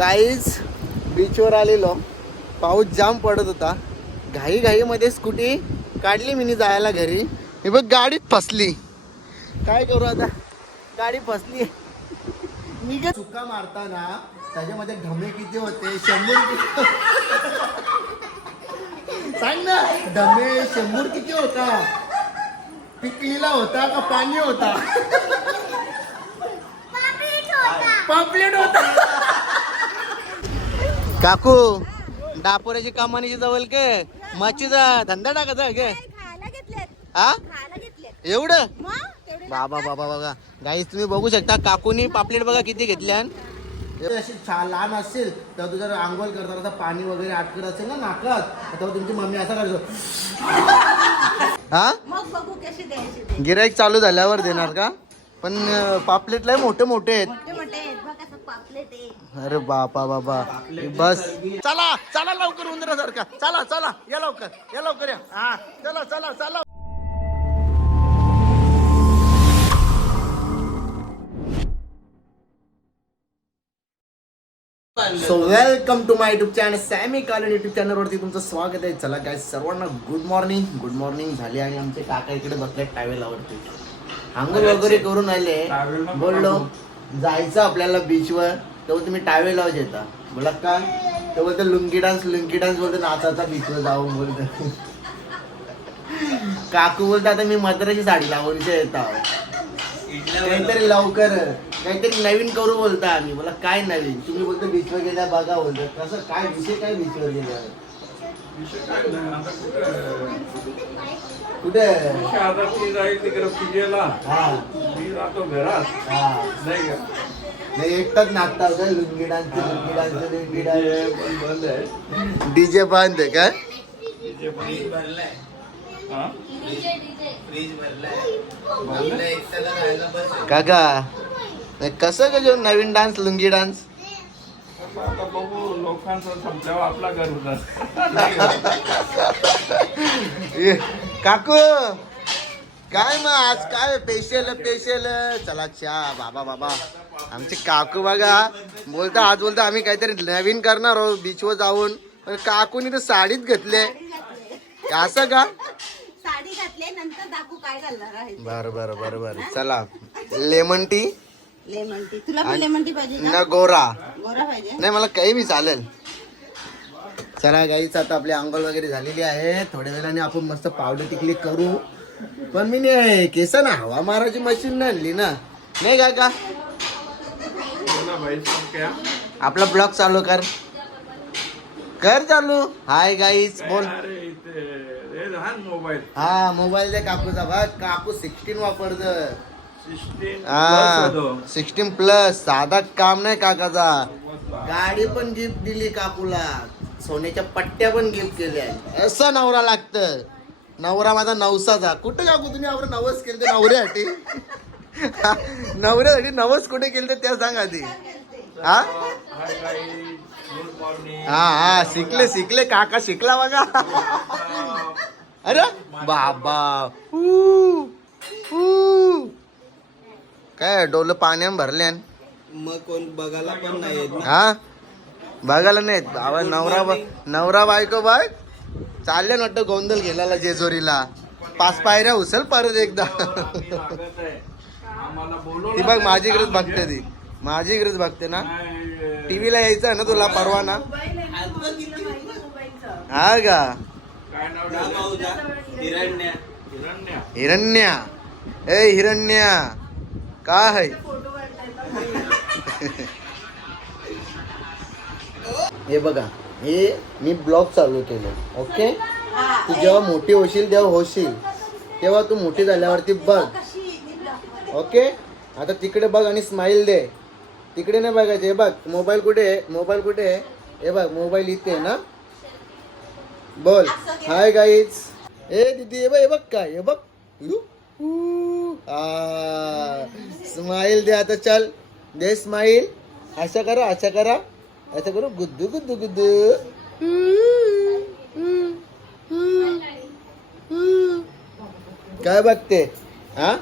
Guys बीचवर आलेलो. पाऊस जाम पडत होता. घाई घाईमध्ये स्कूटी काढली मी जायला घरी. हे बघ गाडीत फसली. काय करू आता? गाडी फसली. निघ चुका मारताना त्याच्यामध्ये ढमे किती होते? शंभर किती सांग ना. ढमे शंभर किती होता? पिकलीला होता का पाणी होता? पापलेट होता. काकू डापोऱ्याची कमानीची जवळ के मच्छीचा धंदा टाकायचा के हा? एवढं? बाबा बाबा बघा गाईस तुम्ही बघू शकता काकूनी पापलेट बघा किती घेतल्या. अशी लहान असेल तर तू जर आंघोळ करताना असं पाणी वगैरे आटकत असेल ना नाकात तेव्हा तुमची मम्मी असं करतो हा? मग बघू कशी द्यायची ते. गिराईक चालू झाल्यावर देणार का? पण पापलेट लय मोठे मोठे आहेत मोठे मोठे आहेत बघ असं पापलेट आहे अरे बापा बाबा बस. चला चला लवकर उंदरासारखा. चला चला. या लवकर. या लवकर या. हा. चला चला चला. So welcome to my YouTube channel Sammy कालन युट्यूब चॅनलवरती तुमचं स्वागत आहे. चला काय सर्वांना गुड मॉर्निंग गुड मॉर्निंग झाली आणि आमचे काका इकडे बसले टावेलावरती आंघोळ वगैरे करून आले. बोललो जायचं आपल्याला बीचवर तेव्हा तुम्ही टावेल लावत येता. बोला का ते बोलते लुंगी डान्स लुंगी डान्स बोलते नाचाचा बीचवर जाऊन बोलते. काकू बोलते आता मी मद्राची साडी लावून येत. काहीतरी लवकर काहीतरी नवीन करू बोलता आम्ही. बोला काय नवीन? तुम्ही बोलतो बीचवर गेल्या बघा बोलतो कसं? काय विषय काय बीचवर गेल्यावर कुठे? आता ती जाईल तिकडे पूजेला. हा. मी राहतो घरात. हा. नाही का? नाही एकटाच नाचता होता lungi dance lungi dance lungi dance हे पण बंद आहे. डीजे बंद आहे. काय तिचे पण हा? काका नाही, कसं का जेवण? नवीन डान्स लुंगी डान्स? कसं आता बघू लोकांचं संपल्यावर आपला घर होता नाही का? ए, काकू काय मग आज काय पेशल पेशल चला चहा बाबा बाबा. आमचे काकू बघा बोलता आज बोलता आम्ही काहीतरी नवीन करणार आहोत बीचवर जाऊन. पण काकूनी तर साडीच घेतले. असं का? साडी घातली नंतर दाखवू काय घालणार आहे. बर बर बर बर. चला. Lemon tea? Lemon tea. तुला पण लेमन टी पाहिजे न का गोरा. गोरा पाहिजे? नाही मला काही बी चालेल. चला गाईच आता आपली अंघोळ वगैरे झालेली आहे. थोड्या वेळाने आपण मस्त पावडर टिकली करू. पण मी नाही केस ना हवा मारायची मशीन नाही आणली ना. नाही का का? आपला ब्लॉग चालू कर. कर चालू. हाय गाईच बोल. हे मोबाईल हा मोबाईल दे काकूचा. बघ काकू सिक्स्टीन वापरत हा सिक्स्टीन प्लस. साधा काम नाही काकाचा. गाडी पण गिफ्ट दिली काकूला. सोन्याच्या पट्ट्या पण गिफ्ट केल्या. असं नवरा लागतं. नवरा माझा नवसाचा. कुठं काकू तुम्ही? आपण नवस केलं ते नवऱ्यासाठी? नवऱ्यासाठी नवस कुठे केलं तर त्या सांग आधी. हा? हा हा शिकले शिकले. काका शिकला बघा. अरे बाबा. ऊ, ऊ. काय डोलं पाण्याने भरल्यान? मग कोण बघायला पण नाही येत ना. हा? बघायला नाहीत बाबा नवरा बा- नवरा बायको बाय. चालले ना वाटतं गोंधळ गेला जेजोरीला. पाच पायऱ्या उचल परत एकदा. ती बघ माझी गरज बघते ती. माझी गरज बघते ना. टीव्हीला यायचं ना तुला परवाना हा का? जा? भाऊ जा. हिरण्या. हिरण्या. ए हिरण्या. काय आहे? हे बघा हे मी ब्लॉग चालू केलं ओके? तू जेव्हा मोठी होशील तेव्हा होशील. तेव्हा तू मोठी झाल्यावरती बघ. ओके? आता तिकडे बघ आणि स्माइल दे. तिकडे नाही बघायचे. हे बघ मोबाईल कुठे आहे? मोबाईल कुठे आहे? हे बघ मोबाईल इथे आहे ना? बोल. हाय गाईज ए दीदी हे बघ हे बघ काय? हे बघ. स्माइल दे आता चल. दे स्माईल असं करा असं करा. असं करू गुद्दू गुद्दू गुद्दू. काय बघते? हा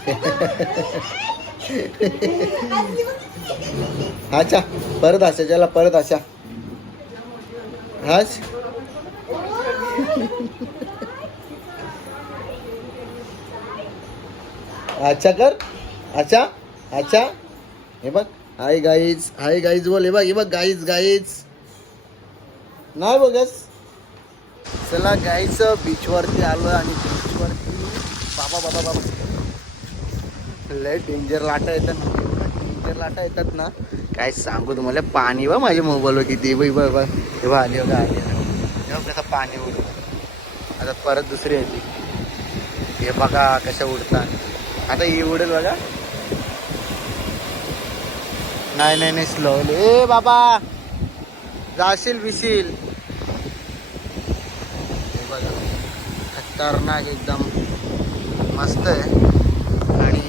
अच्छा परत अशा ज्याला परत अशा हाच? अच्छा कर. अच्छा अच्छा. हे बघ. हाय गाईज हाय गाईज बोल. हे बघ हे बघ गाईज गाईज नाही बघस चला गाईच बीचवरती आलो आणि बीचवरती बाबा बाबा बाबा. लय डेंजर लाटा येतात. डेंजर लाटा येतात ना. काय सांगू तुम्हाला? पाणी बा माझ्या मोबाईलवर किती. बघ बघ बघ. हे बघ आली बघा आली. बघा पाणी उडत आता परत दुसरी आली हे बघा कशा उडतात. आता ही उडेल बघा. नाही नाही नाही स्लोली ए बाबा! जाशील विशील हे बघा. खतरनाक एकदम. मस्त आहे. आणि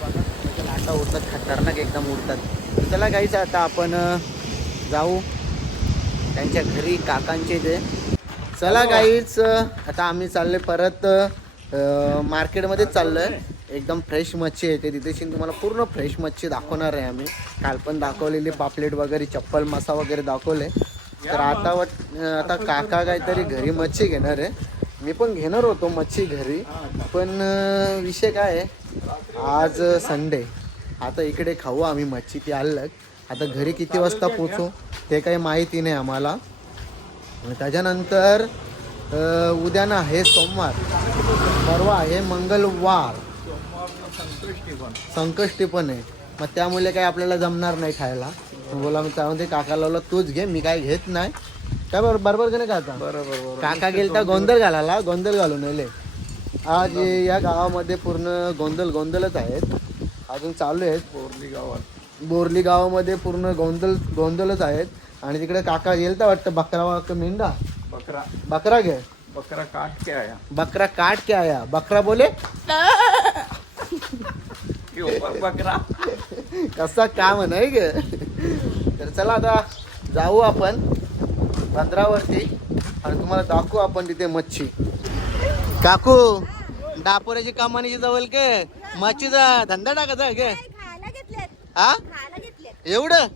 बघा लाटा उडतात खतरनाक एकदम उडतात. त्याला काहीच आता आपण जाऊ. त्यांच्या घरी काकांचे जे चला काहीच आता आम्ही चालले परत मार्केटमध्ये मार्केटमध्येच चाललोय. एकदम फ्रेश मच्छी येते. तिथे तुम्हाला पूर्ण फ्रेश मच्छी दाखवणार आहे आम्ही. काल पण दाखवलेली पापलेट वगैरे चप्पल मसा वगैरे दाखवले. तर आता वाट आता काका काहीतरी घरी मच्छी घेणार आहे. मी पण घेणार होतो मच्छी घरी. पण विषय काय आहे? आज संडे. आता इकडे खाऊ आम्ही मच्छी ती अलग आता घरी किती वाजता पोचू ते काही माहिती नाही आम्हाला. आणि त्याच्यानंतर उद्या ना हे सोमवार परवा आहे मंगळवार. संकष्टी पण आहे. मग त्यामुळे काही आपल्याला जमणार नाही खायला. बोला मी त्यामध्ये काका लावला तूच घे मी काय घेत नाही. काय बरोबर बरोबर का नाही काका? बरोबर काका गेलता गोंधळ घालायला गोंधळ घालून आले. आज हे- या गावामध्ये पूर्ण गोंधळ गोंधळच आहेत. अजून चालू आहेत. बोरली गावात. बोरली गावामध्ये पूर्ण गोंधळ गोंधळच आहेत. आणि तिकडे काका गेलता वाटतं बकरा वाक मेंढा बकरा. बकरा घे. बकरा काट के आया. बकरा काट के आया. बकरा बोले? के ऊपर बकरा. कसा काम नाही ग? तर चला आता जाऊ आपण बंदरावरती. आणि तुम्हाला दाखवू आपण तिथे मच्छी. काकू डापोऱ्याची कमानीची जवळ के मच्छीचा धंदा टाकायचा आहे के हा? एवढं?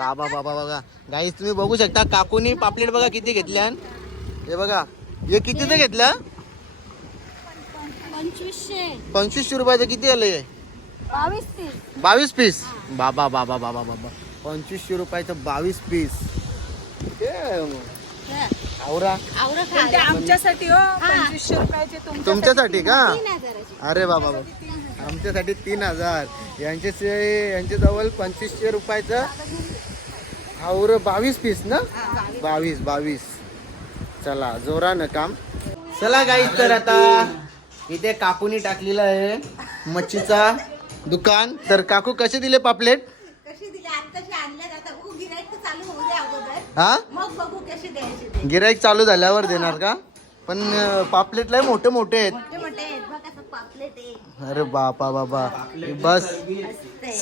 बाबा बाबा बघा गाईस तुम्ही बघू शकता काकूनी पापलेट बघा किती घेतल्या हे बघा हे कितीचं घेतलं? पंचवीसशे. पंचवीसशे रुपयाचं किती आलं हे? बावीस पीस. बाबा बाबा बाबा बाबा. पंचवीसशे रुपयाचं बावीस पीस. आवरा. आमच्यासाठी हो पंचवीसशे रुपयाचे तुमच्यासाठी का? अरे बाबा बाबा. आमच्यासाठी तीन हजार. यांचे यांच्या जवळ पंचवीसशे रुपयाचं आवर बावीस पीस ना? बावीस. बावीस चला जोरानं काम. चला गाईस तर आता इथे काकूनी टाकलेलं आहे मच्छीचा दुकान. तर काकू कसे दिले पापलेट? कशी दिली? आत्ताशी आणल्यात आता बघू गिराईक चालू होऊ दे अगोदर. हा? मग बघू कशी द्यायची ते. गिराईक चालू झाल्यावर देणार का? पण पापलेट लय मोठे मोठे आहेत. अरे बापा बाबा बस.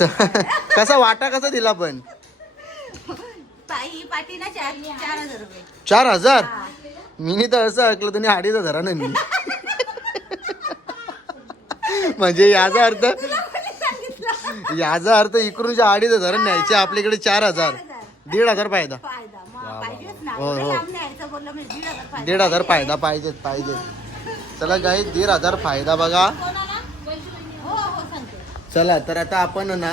कसा वाटा कसा दिला पण? पायी पाटी ना चार चार हजार रुपये. चार हजार? मी तर असं ऐकलं तुम्ही अडीच हजारानं मी म्हणजे याचा अर्थ याचा अर्थ इकडून जे अडीच हजार न्यायचे आपल्याकडे चार हजार. दीड हजार फायदा. हो, हो. म्हणजे दीड हजार फायदा हजार पाहिजेत पाहिजे चला काही दीड हजार फायदा बघा. हो हो चला तर आता आपण ना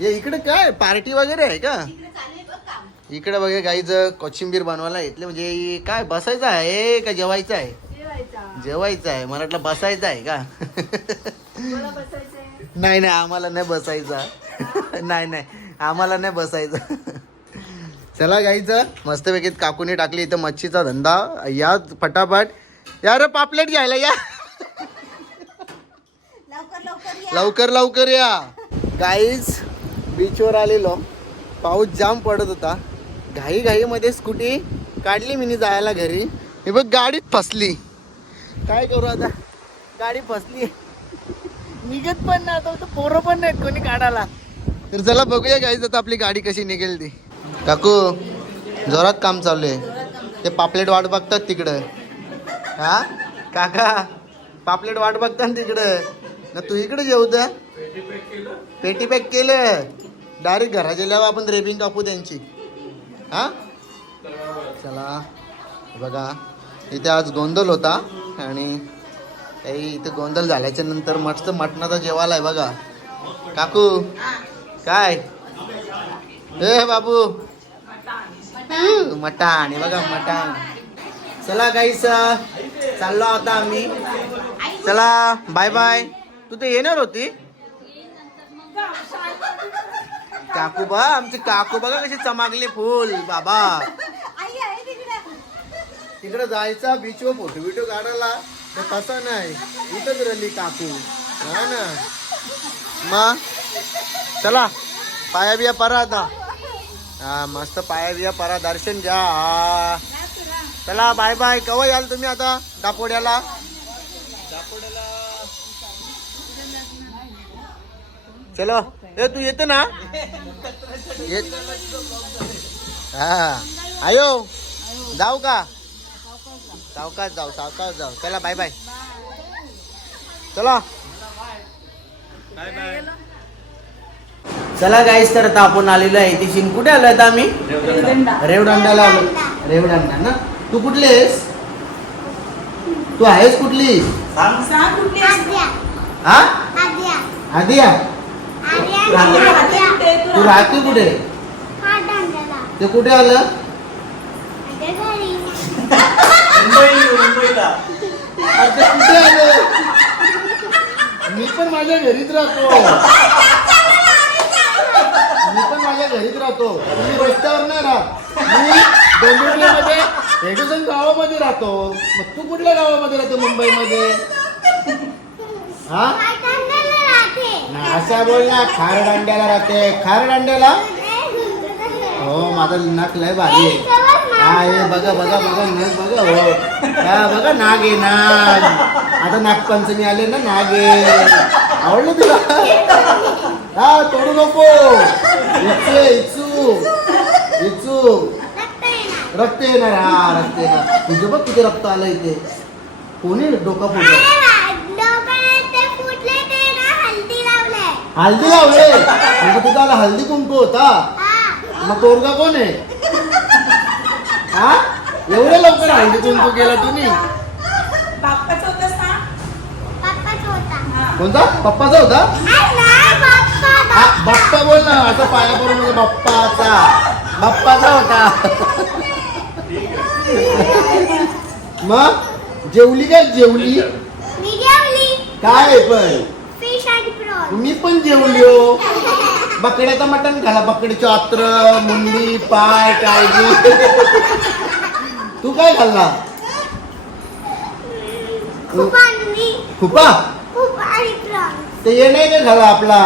हे इकडे काय? पार्टी वगैरे आहे का? इकडे बघ गाईच कोशिंबीर बनवायला येतले म्हणजे काय बसायचं आहे का जेवायचं आहे? जेवायचं. आहे मला वाटलं बसायचं आहे का? नाही नाही आम्हाला नाही बसायचं. नाही नाही आम्हाला नाही बसायचं. चला गाईचं मस्तपैकी काकूने टाकली इथं मच्छीचा धंदा. या फटाफट. या रे पापलेट घ्यायला या. लवकर लवकर या. लवकर लवकर या. गाईज बीचवर आलेलो. पाऊस जाम पडत होता. घाई घाईमध्ये स्कूटी काढली मी जायला घरी. हे बघ गाडीत फसली. काय करू आता? गाडी फसली. निघत पण ना आता पोरं पण नाहीत कोणी काढायला. तर चला बघूया गाईज आता आपली गाडी कशी निघेल ती काकू जोरात काम चालू आहे. ते पापलेट वाट बघतात तिकडं. हा? काका पापलेट वाट बघतात तिकडं. ना तू इकडे जेवू द पेटी पॅक केलं. डायरेक्ट घरा गेल्यावर आपण रेबिंग कापू त्यांची. हा? चला बघा. इथे आज गोंधळ होता आणि काही इथे गोंधळ झाल्याच्यानंतर मस्त मटणाचा जेवायला आहे बघा. काकू काय? हे बाबू. मटाण आणि बघा मटाण. चला गाईस चाललो आता आम्ही. चला बाय बाय तू ते येणार होती? काकू बा आमची काकू बघा कशी चमाकली फुल बाबा. तिकडे. जायचा बीचवर फोटो बिटो काढायला. तर तसं नाही. इथंच रली काकू. हा ना. मग चला. पाया बिया परा आता. हा मस्त पाया बिया परा. दर्शन घ्या. चला बाय बाय केव्हा याल तुम्ही आता? दापोड्याला? चलो. ए तू येतो ना? येत. हा. आयो जाऊ का? सावकाश जाऊ सावकाश जाऊ. चला बाय बाय चला. चला गाईस तर आता आपण आलेलो आहे. इथे शिन कुठे आलो आता आम्ही? रेवदांड्याला आलो. रेवदांडा ना? तू कुठली आहेस? तू आहेस कुठली? हा? आदिया. तू राहते कुठे? ते कुठे आलं? ते कुठे आलं? मी पण माझ्या घरीच राहतो. मी पण माझ्या घरीच राहतो. मी रस्त्यावर नाही राहत. मी डोंबिवलीमध्ये रेडिसन गावामध्ये राहतो. मग तू कुठल्या गावामध्ये राहतो मुंबईमध्ये? हा? ना असा बोल ना खारदांड्याला राहते. खारदांड्याला हो माझा नाक लय भारी आहे. हा हे बघा बघा बघा नाग बघा हो. हा बघा नाग आहे नाग आता नागपंचमी आले ना नाग आहे. आवडलं तुला? हा तोडू नको. इचू इचू. इचू. रक्त येणार. हा रक्त येणार. तुझं बघ किती रक्त आलं इथे. कोणी डोका फोडलं? हल्दी लावले म्हणजे तुझा आता हल्दी कुंकू होता. मग तोरगा कोण आहे? हा? एवढ्या लवकर हल्दी कुंकू केला तुम्ही. बाप्पाचं होतं सांग कोणता? पप्पाचा होता? हा बाप्पा बोल ना. असं पाया पडून म्हणजे बाप्पाचा. बाप्पाचा होता. मग? जेवली काय? जेवली. काय आहे पण? मी पण जेवलो. बकड्याचं मटण खाला बकड्याचे अत्र मुंडी पाय काळजी. तू काय खाल्ला? खुपा ते ये नाही का झाला आपला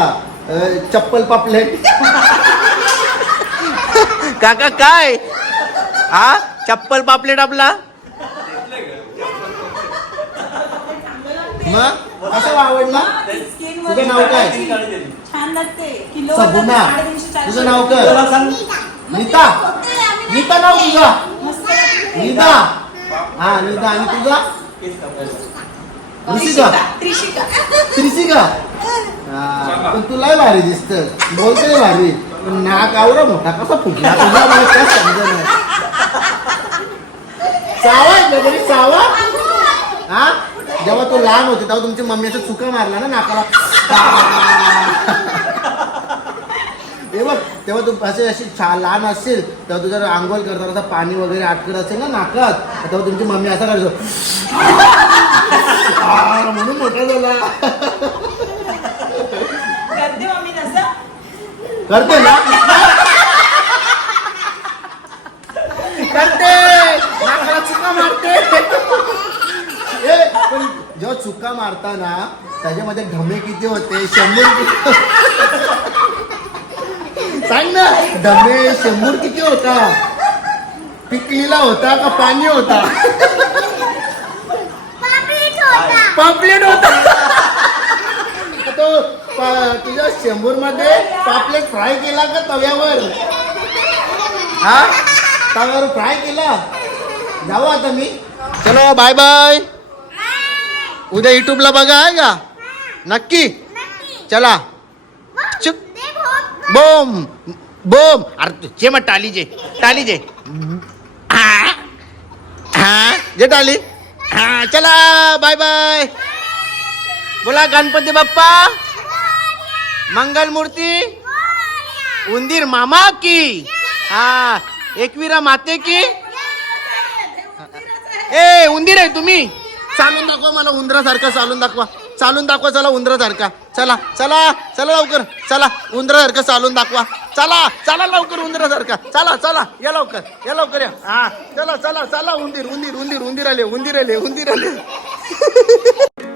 अं, चप्पल पापलेट? काका काय? हा? चप्पल पापलेट आपला? मग? असं आवडला? तुझं नाव काय? छान लागते. किलो सगुना तुझं नाव काय? नीता. नीता. नाव तुझा? नीता. हा नीता. आणि तुझा? ऋषिका त्रिशिका. त्रिशिका. हा, पण तुला भारी दिसत बोलतोय भारी. पण नाक आवरा मोठा. कसा फुटला? तुझा मला काय समजेना चावा आहे का तरी चावा. हा? जेव्हा तो लहान होते तेव्हा तुमची मम्मी असं चुका मारला ना नाकाला. हे बघ तेव्हा तू असे अशी छा लहान असशील तेव्हा तू जर आंघोळ करताना असं पाणी वगैरे आटकत असेल ना नाकात तेव्हा तुमची मम्मी असा करायचो. आ, म्हणून मोठा झाला. करते करते ना करते नाकाला चुका मारते ए, पण जेव्हा चुका मारताना त्याच्यामध्ये ढमे किती होते? शंभर किती सांग ना ढमे शंभर किती होता? पिकलीला होता का पाणी होता? पापलेट होता. तो तुझ्या शंभरमध्ये पापलेट फ्राय केला का तव्यावर? हा? तव्यावर फ्राय केला? जाऊ आता मी. चलो बाय बाय उद्या युट्यूबला बघा आहे का? नक्की? चला. चुप बोम बोम अरे तुझे मग टाली जे. टाली जे. हा. हा. जे टाली. हा चला. बाय बाय बोला गणपती बाप्पा. मंगल मूर्ती उंदीर मामा की. हा. एकविरा माते की. ए उंदीर आहे तुम्ही. चालून दाखवा मला उंदरासारखा चालून दाखवा. चालून दाखवा चला उंदरासारखा. चला चला चला लवकर. चला उंदरासारखं चालून दाखवा. चला चला लवकर उंदरासारखा. चला चला या लवकर या लवकर या. हा. चला चला चला उंदीर उंदीर उंदीर उंदीर आले उंदीर आले उंदीर आले.